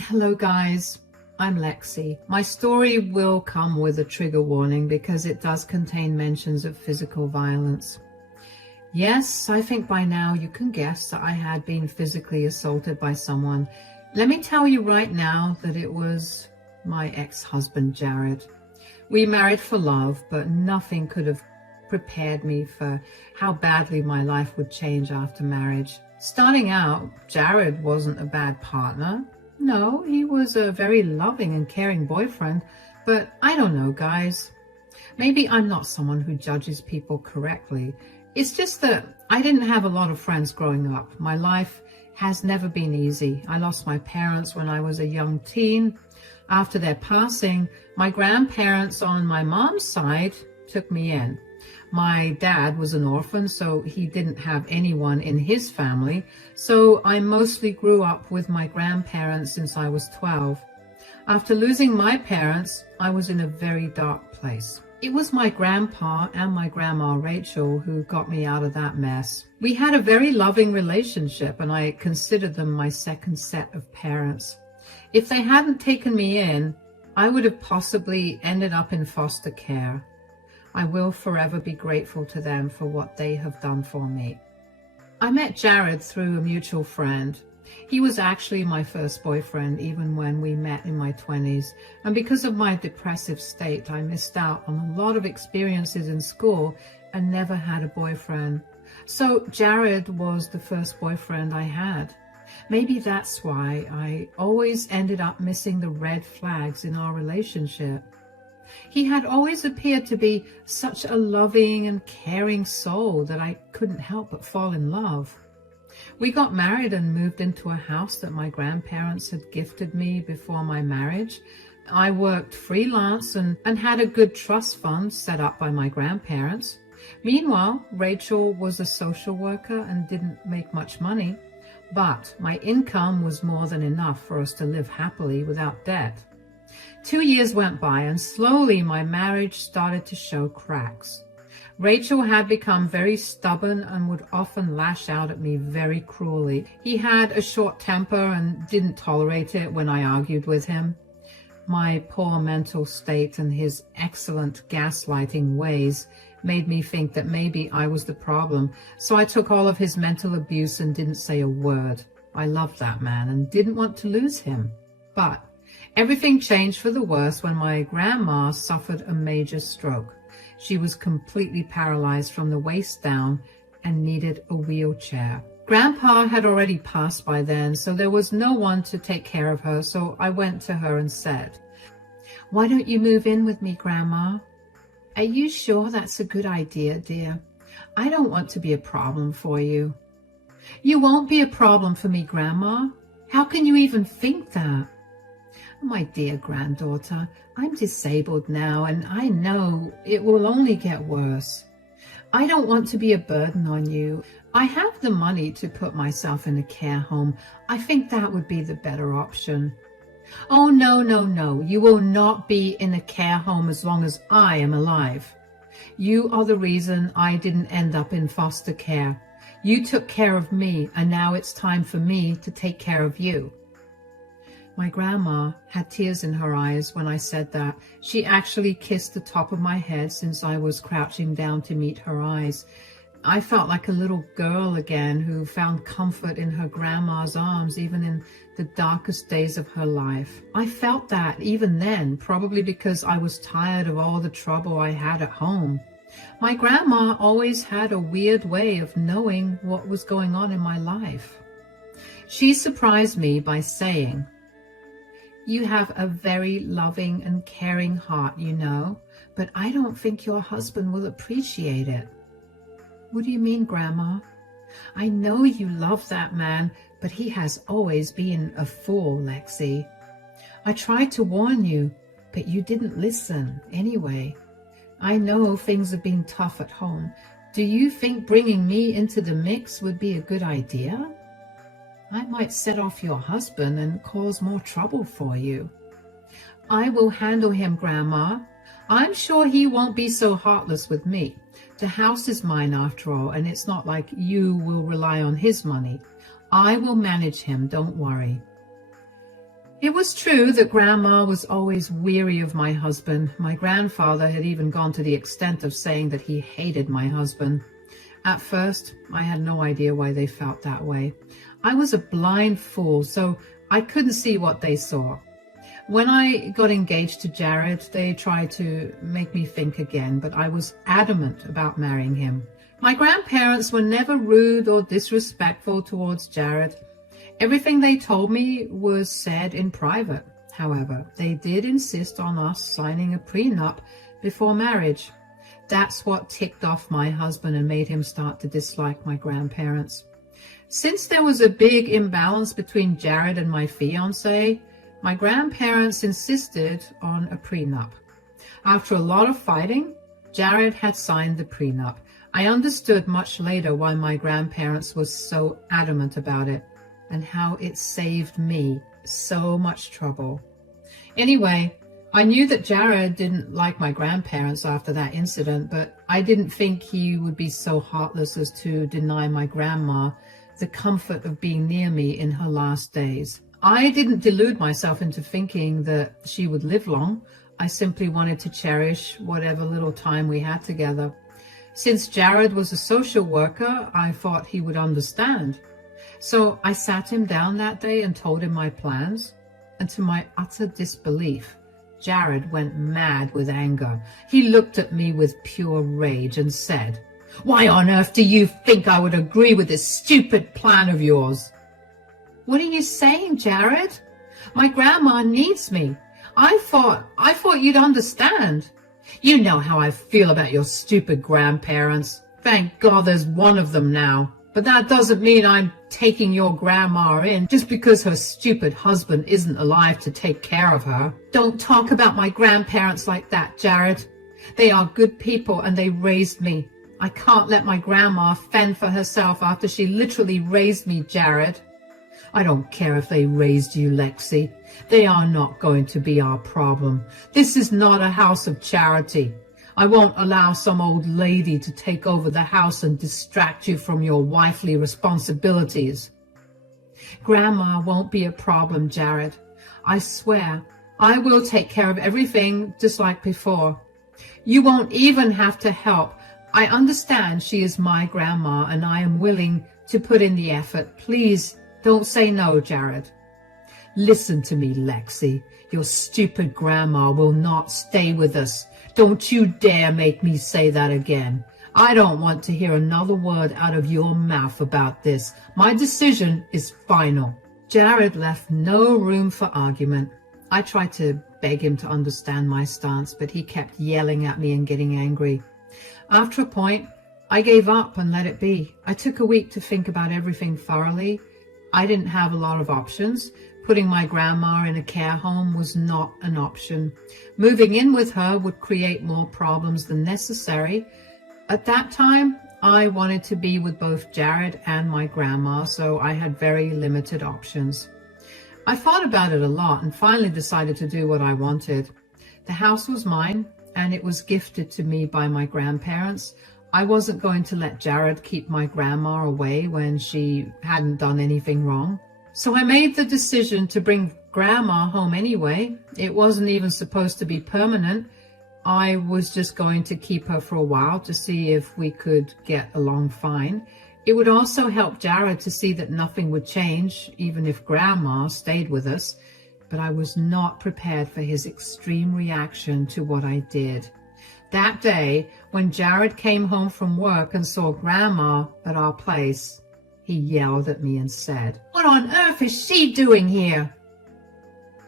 Hello guys, I'm Lexi. My story will come with a trigger warning because it does contain mentions of physical violence. Yes, I think by now you can guess that I had been physically assaulted by someone. Let me tell you right now that it was my ex-husband, Jared. We married for love, but nothing could have prepared me for how badly my life would change after marriage. Starting out, Jared wasn't a bad partner. No, he was a very loving and caring boyfriend, but I don't know, guys. Maybe I'm not someone who judges people correctly. It's just that I didn't have a lot of friends growing up. My life has never been easy. I lost my parents when I was a young teen. After their passing, my grandparents on my mom's side took me in. My dad was an orphan, so he didn't have anyone in his family, so I mostly grew up with my grandparents since I was 12. After losing my parents, I was in a very dark place. It was my grandpa and my grandma Rachel who got me out of that mess. We had a very loving relationship, and I considered them my second set of parents. If they hadn't taken me in, I would have possibly ended up in foster care. I will forever be grateful to them for what they have done for me. I met Jared through a mutual friend. He was actually my first boyfriend even when we met in my 20s, and because of my depressive state, I missed out on a lot of experiences in school and never had a boyfriend. So Jared was the first boyfriend I had. Maybe that's why I always ended up missing the red flags in our relationship. He had always appeared to be such a loving and caring soul that I couldn't help but fall in love. We got married and moved into a house that my grandparents had gifted me before my marriage. I worked freelance and had a good trust fund set up by my grandparents. Meanwhile, Rachel was a social worker and didn't make much money, but my income was more than enough for us to live happily without debt. 2 years went by, and slowly my marriage started to show cracks. Rachel had become very stubborn and would often lash out at me very cruelly. He had a short temper and didn't tolerate it when I argued with him. My poor mental state and his excellent gaslighting ways made me think that maybe I was the problem, so I took all of his mental abuse and didn't say a word. I loved that man and didn't want to lose him. But everything changed for the worse when my grandma suffered a major stroke. She was completely paralyzed from the waist down and needed a wheelchair. Grandpa had already passed by then, so there was no one to take care of her, so I went to her and said, "Why don't you move in with me, Grandma?" "Are you sure that's a good idea, dear? I don't want to be a problem for you." "You won't be a problem for me, Grandma. How can you even think that?" "My dear granddaughter, I'm disabled now, and I know it will only get worse. I don't want to be a burden on you. I have the money to put myself in a care home. I think that would be the better option." "Oh, no, no, no. You will not be in a care home as long as I am alive. You are the reason I didn't end up in foster care. You took care of me, and now it's time for me to take care of you." My grandma had tears in her eyes when I said that. She actually kissed the top of my head since I was crouching down to meet her eyes. I felt like a little girl again who found comfort in her grandma's arms even in the darkest days of her life. I felt that even then, probably because I was tired of all the trouble I had at home. My grandma always had a weird way of knowing what was going on in my life. She surprised me by saying, "You have a very loving and caring heart, you know, but I don't think your husband will appreciate it." "What do you mean, Grandma?" "I know you love that man, but he has always been a fool, Lexi. I tried to warn you, but you didn't listen anyway. I know things have been tough at home. Do you think bringing me into the mix would be a good idea? I might set off your husband and cause more trouble for you." "I will handle him, Grandma. I'm sure he won't be so heartless with me. The house is mine after all, and it's not like you will rely on his money. I will manage him, don't worry." It was true that Grandma was always weary of my husband. My grandfather had even gone to the extent of saying that he hated my husband. At first, I had no idea why they felt that way. I was a blind fool, so I couldn't see what they saw. When I got engaged to Jared, they tried to make me think again, but I was adamant about marrying him. My grandparents were never rude or disrespectful towards Jared. Everything they told me was said in private. However, they did insist on us signing a prenup before marriage. That's what ticked off my husband and made him start to dislike my grandparents. Since there was a big imbalance between Jared and my fiancé, my grandparents insisted on a prenup. After a lot of fighting, Jared had signed the prenup. I understood much later why my grandparents were so adamant about it and how it saved me so much trouble. Anyway, I knew that Jared didn't like my grandparents after that incident, but I didn't think he would be so heartless as to deny my grandma the comfort of being near me in her last days. I didn't delude myself into thinking that she would live long. I simply wanted to cherish whatever little time we had together. Since Jared was a social worker, I thought he would understand. So I sat him down that day and told him my plans, and to my utter disbelief, Jared went mad with anger. He looked at me with pure rage and said, "Why on earth do you think I would agree with this stupid plan of yours?" "What are you saying, Jared? My grandma needs me. I thought you'd understand. You know how I feel about your stupid grandparents. Thank God there's one of them now. But that doesn't mean I'm taking your grandma in just because her stupid husband isn't alive to take care of her. Don't talk about my grandparents like that, Jared. They are good people and they raised me. I can't let my grandma fend for herself after she literally raised me, Jared." "I don't care if they raised you, Lexi. They are not going to be our problem. This is not a house of charity. I won't allow some old lady to take over the house and distract you from your wifely responsibilities." "Grandma won't be a problem, Jared. I swear I will take care of everything just like before. You won't even have to help. I understand she is my grandma and I am willing to put in the effort. Please don't say no, Jared." "Listen to me, Lexi. Your stupid grandma will not stay with us. Don't you dare make me say that again. I don't want to hear another word out of your mouth about this. My decision is final." Jared left no room for argument. I tried to beg him to understand my stance, but he kept yelling at me and getting angry. After a point, I gave up and let it be. I took a week to think about everything thoroughly. I didn't have a lot of options. Putting my grandma in a care home was not an option. Moving in with her would create more problems than necessary. At that time, I wanted to be with both Jared and my grandma, so I had very limited options. I thought about it a lot and finally decided to do what I wanted. The house was mine, and it was gifted to me by my grandparents. I wasn't going to let Jared keep my grandma away when she hadn't done anything wrong. So I made the decision to bring Grandma home anyway. It wasn't even supposed to be permanent. I was just going to keep her for a while to see if we could get along fine. It would also help Jared to see that nothing would change, even if Grandma stayed with us. But I was not prepared for his extreme reaction to what I did. That day, when Jared came home from work and saw Grandma at our place, he yelled at me and said, "What on earth is she doing here?"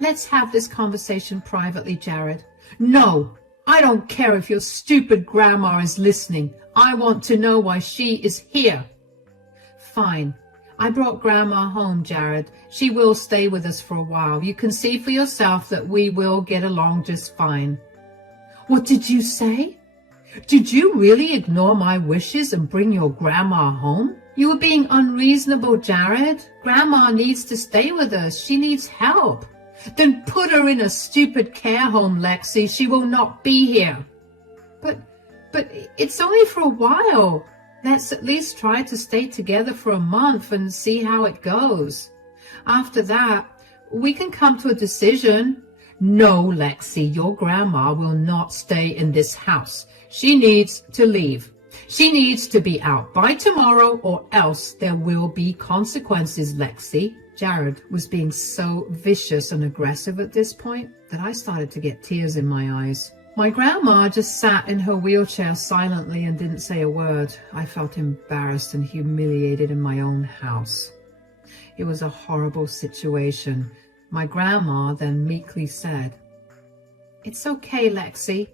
"Let's have this conversation privately, Jared." "No, I don't care if your stupid grandma is listening. I want to know why she is here." "Fine. I brought Grandma home, Jared. She will stay with us for a while. You can see for yourself that we will get along just fine." "What did you say? Did you really ignore my wishes and bring your grandma home?" "You were being unreasonable, Jared. Grandma needs to stay with us. She needs help." "Then put her in a stupid care home, Lexi. She will not be here." But it's only for a while. Let's at least try to stay together for a month and see how it goes. After that, we can come to a decision. No, Lexi, your grandma will not stay in this house. She needs to leave. She needs to be out by tomorrow, or else there will be consequences, Lexi. Jared was being so vicious and aggressive at this point that I started to get tears in my eyes. My grandma just sat in her wheelchair silently and didn't say a word. I felt embarrassed and humiliated in my own house. It was a horrible situation. My grandma then meekly said, "It's okay, Lexi.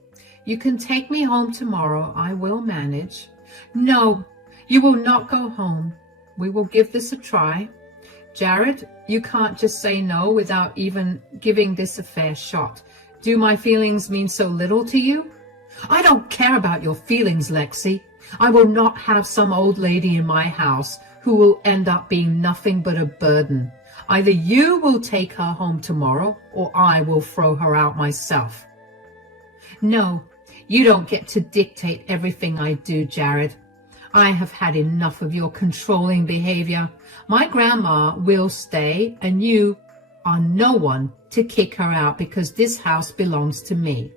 You can take me home tomorrow. I will manage." "No, you will not go home. We will give this a try. Jared, you can't just say no without even giving this a fair shot. Do my feelings mean so little to you?" "I don't care about your feelings, Lexi. I will not have some old lady in my house who will end up being nothing but a burden. Either you will take her home tomorrow, or I will throw her out myself." "No, you don't get to dictate everything I do, Jared. I have had enough of your controlling behavior. My grandma will stay, and you are no one to kick her out because this house belongs to me."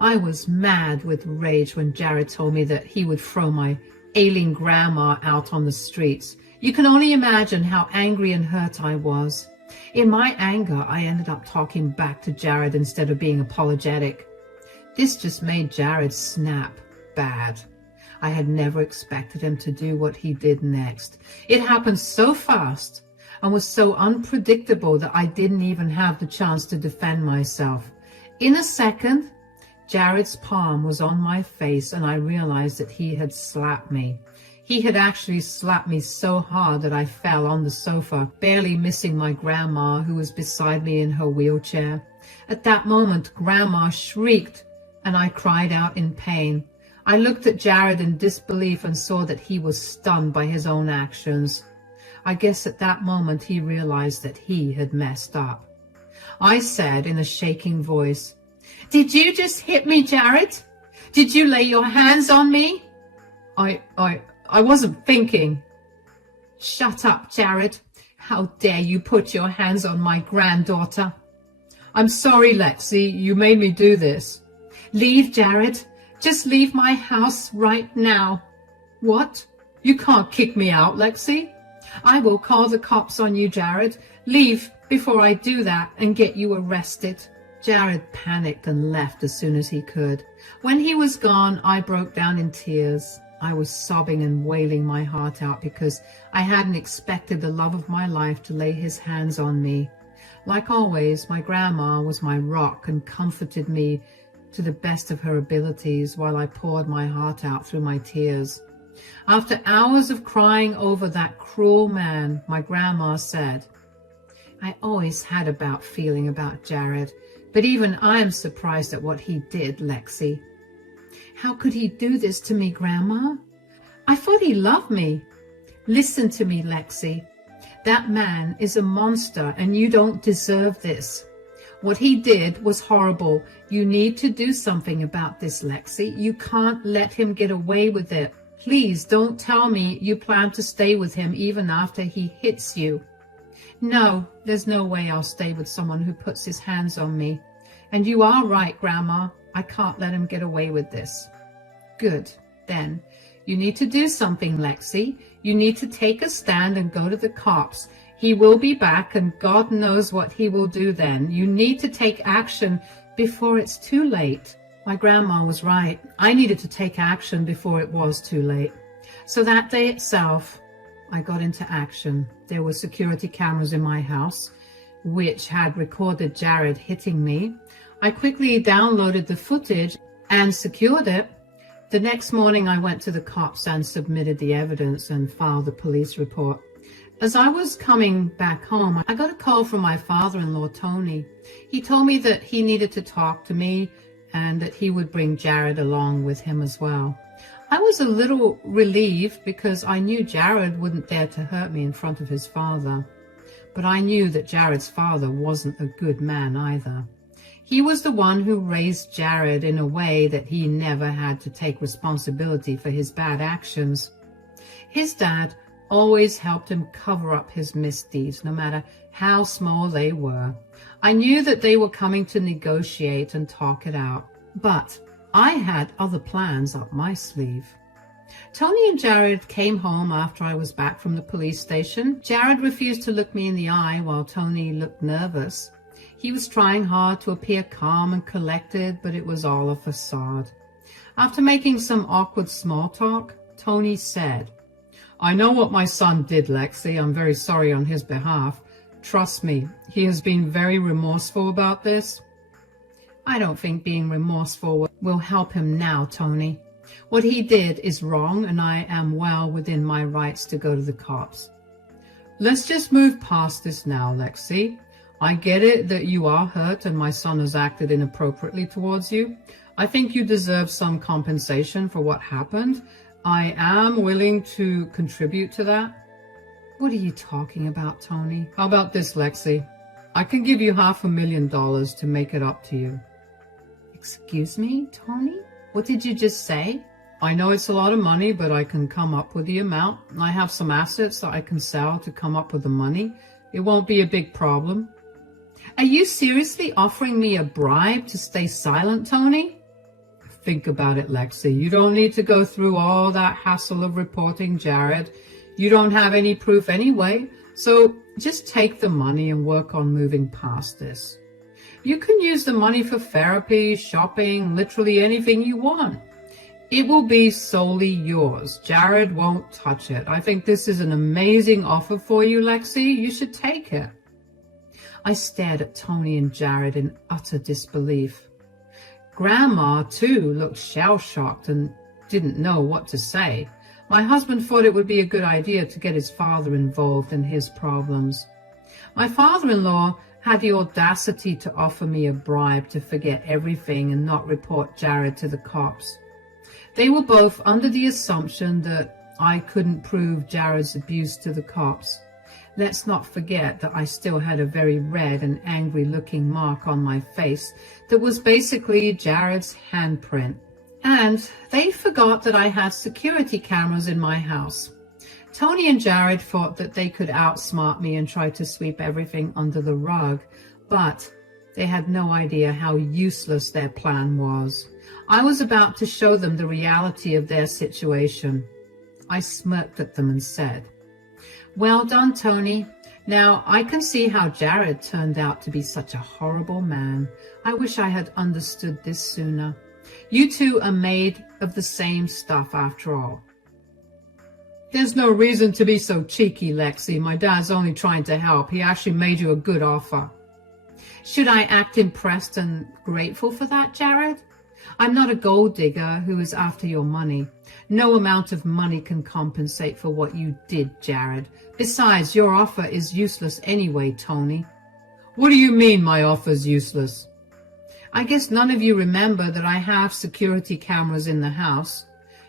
I was mad with rage when Jared told me that he would throw my ailing grandma out on the streets. You can only imagine how angry and hurt I was. In my anger, I ended up talking back to Jared instead of being apologetic. This just made Jared snap bad. I had never expected him to do what he did next. It happened so fast and was so unpredictable that I didn't even have the chance to defend myself. In a second, Jared's palm was on my face and I realized that he had slapped me. He had actually slapped me so hard that I fell on the sofa, barely missing my grandma who was beside me in her wheelchair. At that moment, Grandma shrieked and I cried out in pain. I looked at Jared in disbelief and saw that he was stunned by his own actions. I guess at that moment he realized that he had messed up. I said in a shaking voice, "Did you just hit me, Jared? Did you lay your hands on me?" I wasn't thinking." "Shut up, Jared. How dare you put your hands on my granddaughter?" "I'm sorry, Lexi. You made me do this." "Leave, Jared. Just leave my house right now." "What? You can't kick me out, Lexi." "I will call the cops on you, Jared. Leave before I do that and get you arrested." Jared panicked and left as soon as he could. When he was gone, I broke down in tears. I was sobbing and wailing my heart out because I hadn't expected the love of my life to lay his hands on me. Like always, my grandma was my rock and comforted me to the best of her abilities while I poured my heart out through my tears. After hours of crying over that cruel man, my grandma said, "I always had a bad feeling about Jared, but even I am surprised at what he did, Lexi." "How could he do this to me, Grandma? I thought he loved me." "Listen to me, Lexi. That man is a monster and you don't deserve this. What he did was horrible. You need to do something about this, Lexi. You can't let him get away with it. Please don't tell me you plan to stay with him even after he hits you." "No, there's no way I'll stay with someone who puts his hands on me. And you are right, Grandma. I can't let him get away with this." "Good. Then you need to do something, Lexi. You need to take a stand and go to the cops. He will be back and God knows what he will do then. You need to take action before it's too late." My grandma was right. I needed to take action before it was too late. So that day itself, I got into action. There were security cameras in my house, which had recorded Jared hitting me. I quickly downloaded the footage and secured it. The next morning, I went to the cops and submitted the evidence and filed a police report. As I was coming back home, I got a call from my father-in-law, Tony. He told me that he needed to talk to me and that he would bring Jared along with him as well. I was a little relieved because I knew Jared wouldn't dare to hurt me in front of his father. But I knew that Jared's father wasn't a good man either. He was the one who raised Jared in a way that he never had to take responsibility for his bad actions. His dad always helped him cover up his misdeeds, no matter how small they were. I knew that they were coming to negotiate and talk it out, but I had other plans up my sleeve. Tony and Jared came home after I was back from the police station. Jared refused to look me in the eye while Tony looked nervous. He was trying hard to appear calm and collected, but it was all a facade. After making some awkward small talk, Tony said, "I know what my son did, Lexi. I'm very sorry on his behalf. Trust me, he has been very remorseful about this." "I don't think being remorseful will help him now, Tony. What he did is wrong, and I am well within my rights to go to the cops." "Let's just move past this now, Lexi. I get it that you are hurt and my son has acted inappropriately towards you. I think you deserve some compensation for what happened. I am willing to contribute to that." "What are you talking about, Tony?" "How about this, Lexi? I can give you $500,000 to make it up to you." "Excuse me, Tony? What did you just say?" "I know it's a lot of money, but I can come up with the amount. I have some assets that I can sell to come up with the money. It won't be a big problem." "Are you seriously offering me a bribe to stay silent, Tony?" "Think about it, Lexi. You don't need to go through all that hassle of reporting Jared. You don't have any proof anyway, so just take the money and work on moving past this. You can use the money for therapy, shopping, literally anything you want. It will be solely yours. Jared won't touch it. I think this is an amazing offer for you, Lexi. You should take it." I stared at Tony and Jared in utter disbelief. Grandma, too, looked shell-shocked and didn't know what to say. My husband thought it would be a good idea to get his father involved in his problems. My father-in-law had the audacity to offer me a bribe to forget everything and not report Jared to the cops. They were both under the assumption that I couldn't prove Jared's abuse to the cops. Let's not forget that I still had a very red and angry-looking mark on my face that was basically Jared's handprint. And they forgot that I had security cameras in my house. Tony and Jared thought that they could outsmart me and try to sweep everything under the rug, but they had no idea how useless their plan was. I was about to show them the reality of their situation. I smirked at them and said, "Well done, Tony. Now, I can see how Jared turned out to be such a horrible man. I wish I had understood this sooner. You two are made of the same stuff after all." "There's no reason to be so cheeky, Lexi. My dad's only trying to help. He actually made you a good offer." "Should I act impressed and grateful for that, Jared? I'm not a gold digger who is after your money. No amount of money can compensate for what you did, Jared. Besides, your offer is useless anyway, Tony." "What do you mean my offer's useless?" "I guess none of you remember that I have security cameras in the house.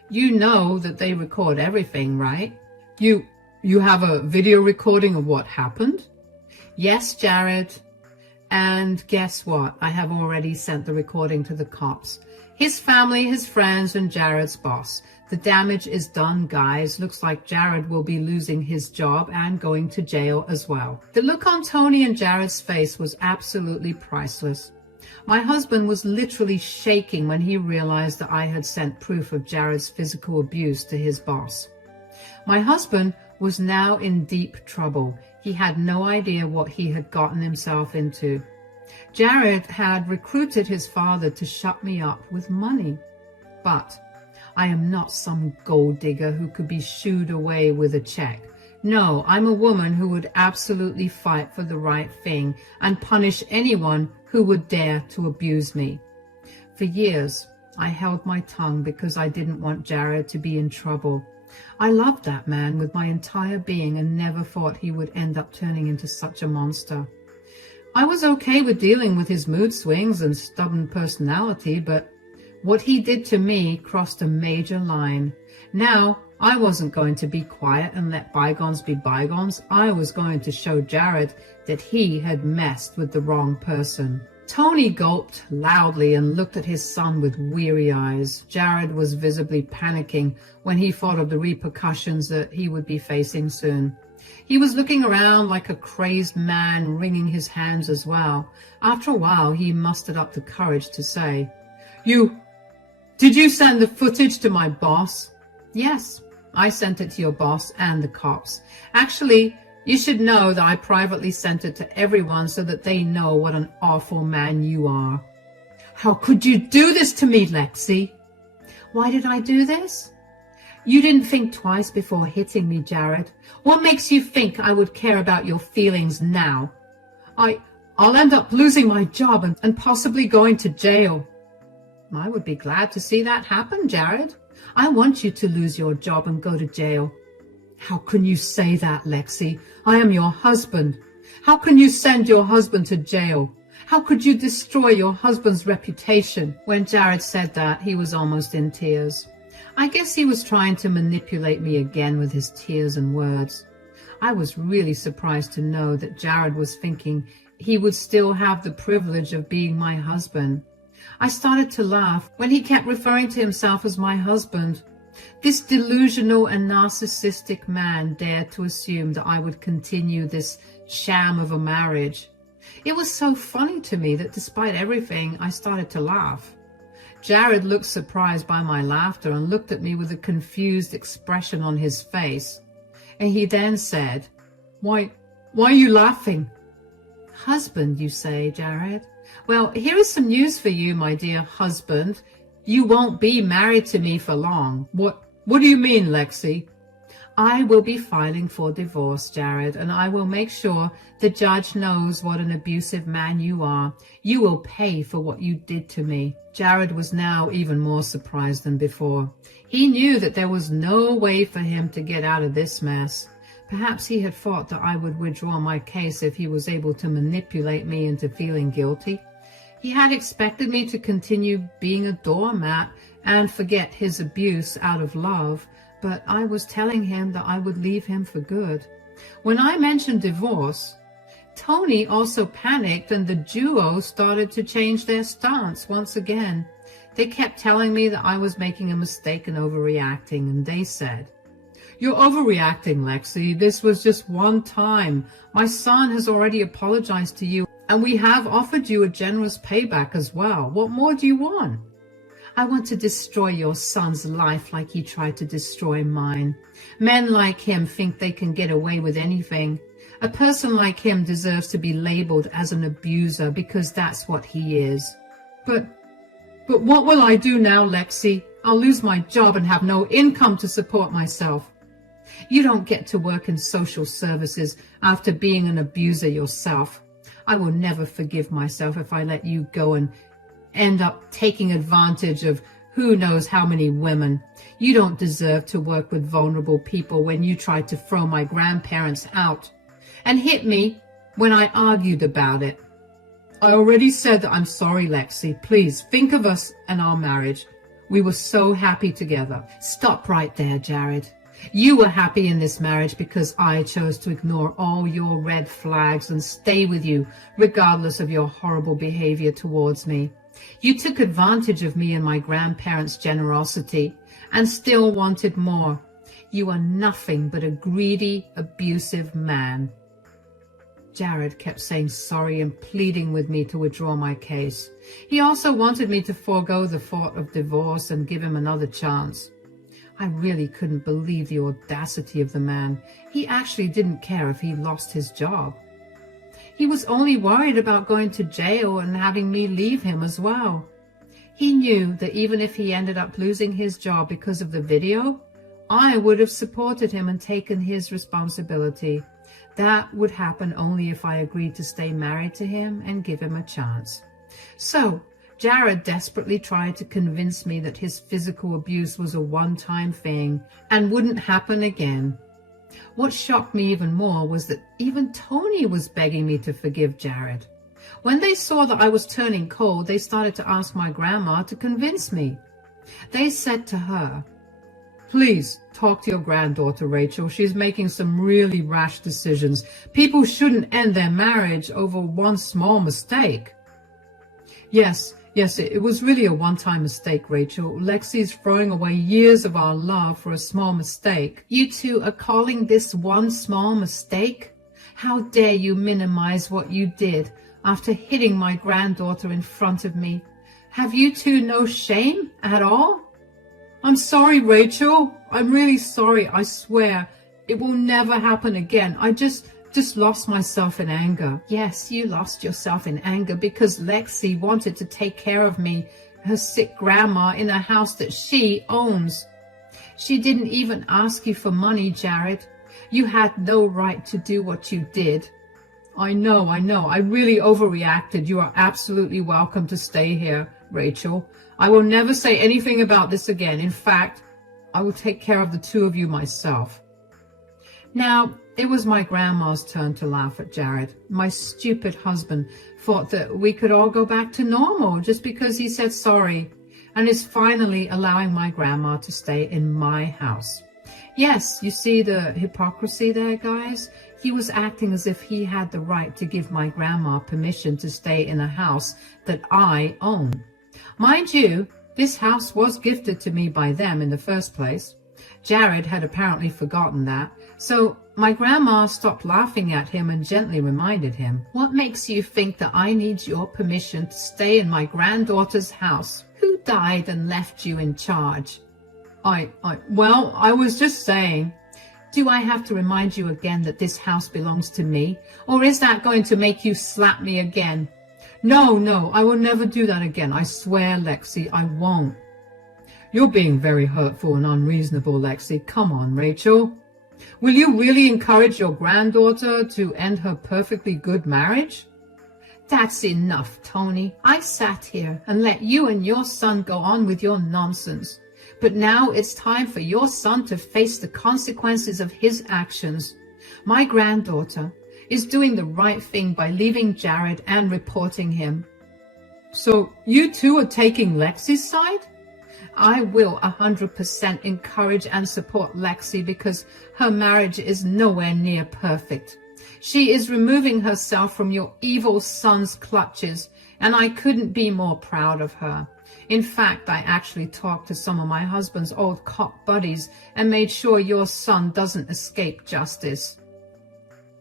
You know that they record everything, right?" You have a video recording of what happened?" "Yes, Jared. And guess what? I have already sent the recording to the cops. His family, his friends, and Jared's boss. The damage is done, guys. Looks like Jared will be losing his job and going to jail as well." The look on Tony and Jared's face was absolutely priceless. My husband was literally shaking when he realized that I had sent proof of Jared's physical abuse to his boss. My husband was now in deep trouble. He had no idea what he had gotten himself into. Jared had recruited his father to shut me up with money. But I am not some gold digger who could be shooed away with a check. No, I'm a woman who would absolutely fight for the right thing and punish anyone who would dare to abuse me. For years, I held my tongue because I didn't want Jared to be in trouble. I loved that man with my entire being and never thought he would end up turning into such a monster. I was okay with dealing with his mood swings and stubborn personality, but what he did to me crossed a major line. Now, I wasn't going to be quiet and let bygones be bygones. I was going to show Jared that he had messed with the wrong person. Tony gulped loudly and looked at his son with weary eyes. Jared was visibly panicking when he thought of the repercussions that he would be facing soon. He was looking around like a crazed man, wringing his hands as well. After a while, he mustered up the courage to say, Did you send the footage to my boss? Yes, I sent it to your boss and the cops. Actually, you should know that I privately sent it to everyone so that they know what an awful man you are. How could you do this to me, Lexi? Why did I do this? You didn't think twice before hitting me, Jared. What makes you think I would care about your feelings now? I'll end up losing my job and possibly going to jail. I would be glad to see that happen, Jared. I want you to lose your job and go to jail. How can you say that, Lexi? I am your husband. How can you send your husband to jail? How could you destroy your husband's reputation? When Jared said that, he was almost in tears. I guess he was trying to manipulate me again with his tears and words. I was really surprised to know that Jared was thinking he would still have the privilege of being my husband. I started to laugh when he kept referring to himself as my husband. This delusional and narcissistic man dared to assume that I would continue this sham of a marriage. It was so funny to me that despite everything, I started to laugh. Jared looked surprised by my laughter and looked at me with a confused expression on his face. And he then said, Why are you laughing? Husband, you say, Jared? Well, here is some news for you, my dear husband. You won't be married to me for long. What do you mean, Lexi? I will be filing for divorce, Jared, and I will make sure the judge knows what an abusive man you are. You will pay for what you did to me. Jared was now even more surprised than before. He knew that there was no way for him to get out of this mess. Perhaps he had thought that I would withdraw my case if he was able to manipulate me into feeling guilty. He had expected me to continue being a doormat and forget his abuse out of love, but I was telling him that I would leave him for good. When I mentioned divorce, Tony also panicked and the duo started to change their stance once again. They kept telling me that I was making a mistake and overreacting, and they said, You're overreacting, Lexi. This was just one time. My son has already apologized to you, and we have offered you a generous payback as well. What more do you want? I want to destroy your son's life like he tried to destroy mine. Men like him think they can get away with anything. A person like him deserves to be labeled as an abuser because that's what he is. But what will I do now, Lexi? I'll lose my job and have no income to support myself. You don't get to work in social services after being an abuser yourself. I will never forgive myself if I let you go and end up taking advantage of who knows how many women. You don't deserve to work with vulnerable people when you tried to throw my grandparents out and hit me when I argued about it. I already said that I'm sorry, Lexi. Please think of us and our marriage. We were so happy together. Stop right there, Jared. You were happy in this marriage because I chose to ignore all your red flags and stay with you regardless of your horrible behavior towards me. You took advantage of me and my grandparents' generosity and still wanted more. You are nothing but a greedy, abusive man. Jared kept saying sorry and pleading with me to withdraw my case. He also wanted me to forego the thought of divorce and give him another chance. I really couldn't believe the audacity of the man. He actually didn't care if he lost his job. He was only worried about going to jail and having me leave him as well. He knew that even if he ended up losing his job because of the video, I would have supported him and taken his responsibility. That would happen only if I agreed to stay married to him and give him a chance. So, Jared desperately tried to convince me that his physical abuse was a one-time thing and wouldn't happen again. What shocked me even more was that even Tony was begging me to forgive Jared. When they saw that I was turning cold, they started to ask my grandma to convince me. They said to her, "Please talk to your granddaughter, Rachel. She's making some really rash decisions. People shouldn't end their marriage over one small mistake." Yes, it was really a one-time mistake, Rachel. Lexi's throwing away years of our love for a small mistake. You two are calling this one small mistake? How dare you minimize what you did after hitting my granddaughter in front of me? Have you two no shame at all? I'm sorry, Rachel. I'm really sorry, I swear. It will never happen again. I just lost myself in anger. Yes, you lost yourself in anger because Lexi wanted to take care of me, her sick grandma, in a house that she owns. She didn't even ask you for money, Jared. You had no right to do what you did. I know. I really overreacted. You are absolutely welcome to stay here, Rachel. I will never say anything about this again. In fact, I will take care of the two of you myself. Now, it was my grandma's turn to laugh at Jared. My stupid husband thought that we could all go back to normal just because he said sorry and is finally allowing my grandma to stay in my house. Yes, you see the hypocrisy there, guys? He was acting as if he had the right to give my grandma permission to stay in a house that I own. Mind you, this house was gifted to me by them in the first place. Jared had apparently forgotten that, so my grandma stopped laughing at him and gently reminded him, "What makes you think that I need your permission to stay in my granddaughter's house? Who died and left you in charge?" Well, I was just saying. Do I have to remind you again that this house belongs to me? Or is that going to make you slap me again? No, I will never do that again. I swear, Lexi, I won't. You're being very hurtful and unreasonable, Lexi. Come on, Rachel. Will you really encourage your granddaughter to end her perfectly good marriage? That's enough, Tony. I sat here and let you and your son go on with your nonsense. But now it's time for your son to face the consequences of his actions. My granddaughter is doing the right thing by leaving Jared and reporting him. So you two are taking Lexi's side? I will 100% encourage and support Lexi because her marriage is nowhere near perfect. She is removing herself from your evil son's clutches, and I couldn't be more proud of her. In fact, I actually talked to some of my husband's old cop buddies and made sure your son doesn't escape justice.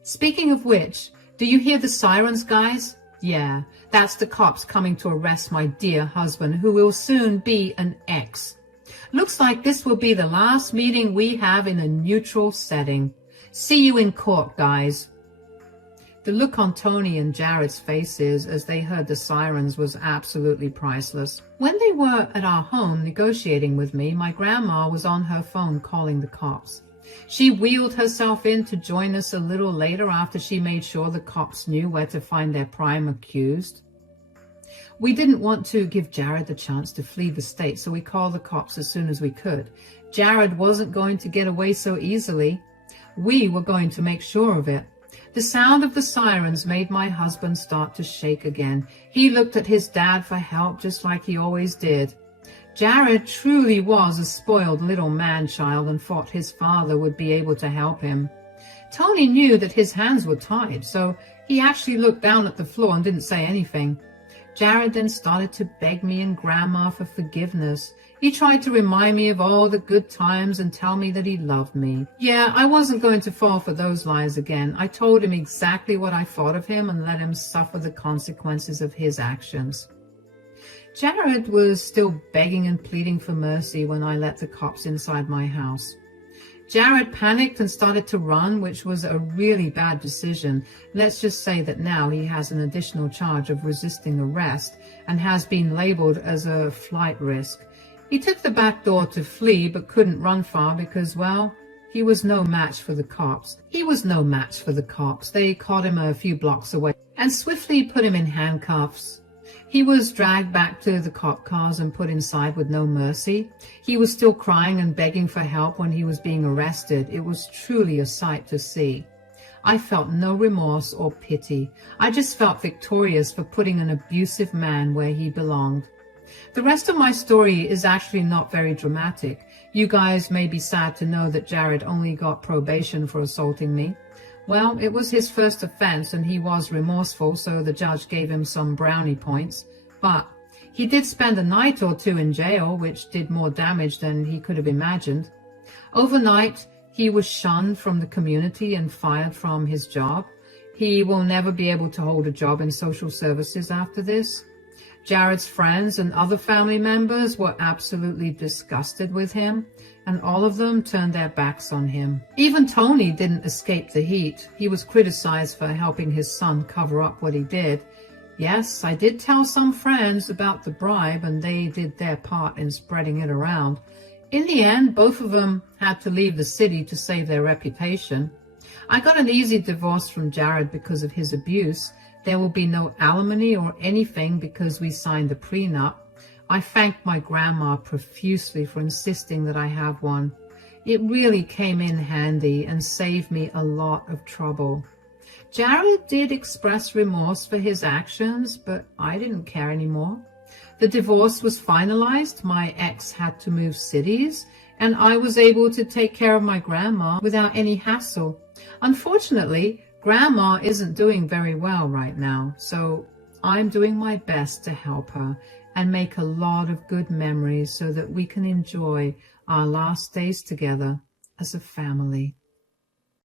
Speaking of which, do you hear the sirens, guys? Yeah, that's the cops coming to arrest my dear husband, who will soon be an ex. Looks like this will be the last meeting we have in a neutral setting. See you in court, guys. The look on Tony and Jared's faces as they heard the sirens was absolutely priceless. When they were at our home negotiating with me, my grandma was on her phone calling the cops. She wheeled herself in to join us a little later after she made sure the cops knew where to find their prime accused. We didn't want to give Jared the chance to flee the state, so we called the cops as soon as we could. Jared wasn't going to get away so easily. We were going to make sure of it. The sound of the sirens made my husband start to shake again. He looked at his dad for help just like he always did. Jared truly was a spoiled little man-child and thought his father would be able to help him. Tony knew that his hands were tied, so he actually looked down at the floor and didn't say anything. Jared then started to beg me and Grandma for forgiveness. He tried to remind me of all the good times and tell me that he loved me. Yeah, I wasn't going to fall for those lies again. I told him exactly what I thought of him and let him suffer the consequences of his actions. Jared was still begging and pleading for mercy when I let the cops inside my house. Jared panicked and started to run, which was a really bad decision. Let's just say that now he has an additional charge of resisting arrest and has been labeled as a flight risk. He took the back door to flee but couldn't run far because, well, he was no match for the cops. They caught him a few blocks away and swiftly put him in handcuffs. He was dragged back to the cop cars and put inside with no mercy. He was still crying and begging for help when he was being arrested. It was truly a sight to see. I felt no remorse or pity. I just felt victorious for putting an abusive man where he belonged. The rest of my story is actually not very dramatic. You guys may be sad to know that Jared only got probation for assaulting me. Well, it was his first offense and he was remorseful, so the judge gave him some brownie points. But he did spend a night or two in jail, which did more damage than he could have imagined. Overnight, he was shunned from the community and fired from his job. He will never be able to hold a job in social services after this. Jared's friends and other family members were absolutely disgusted with him, and all of them turned their backs on him. Even Tony didn't escape the heat. He was criticized for helping his son cover up what he did. Yes, I did tell some friends about the bribe, and they did their part in spreading it around. In the end, both of them had to leave the city to save their reputation. I got an easy divorce from Jared because of his abuse. There will be no alimony or anything because we signed a prenup. I thanked my grandma profusely for insisting that I have one. It really came in handy and saved me a lot of trouble. Jared did express remorse for his actions, but I didn't care anymore. The divorce was finalized, my ex had to move cities, and I was able to take care of my grandma without any hassle. Unfortunately, Grandma isn't doing very well right now, so I'm doing my best to help her and make a lot of good memories so that we can enjoy our last days together as a family.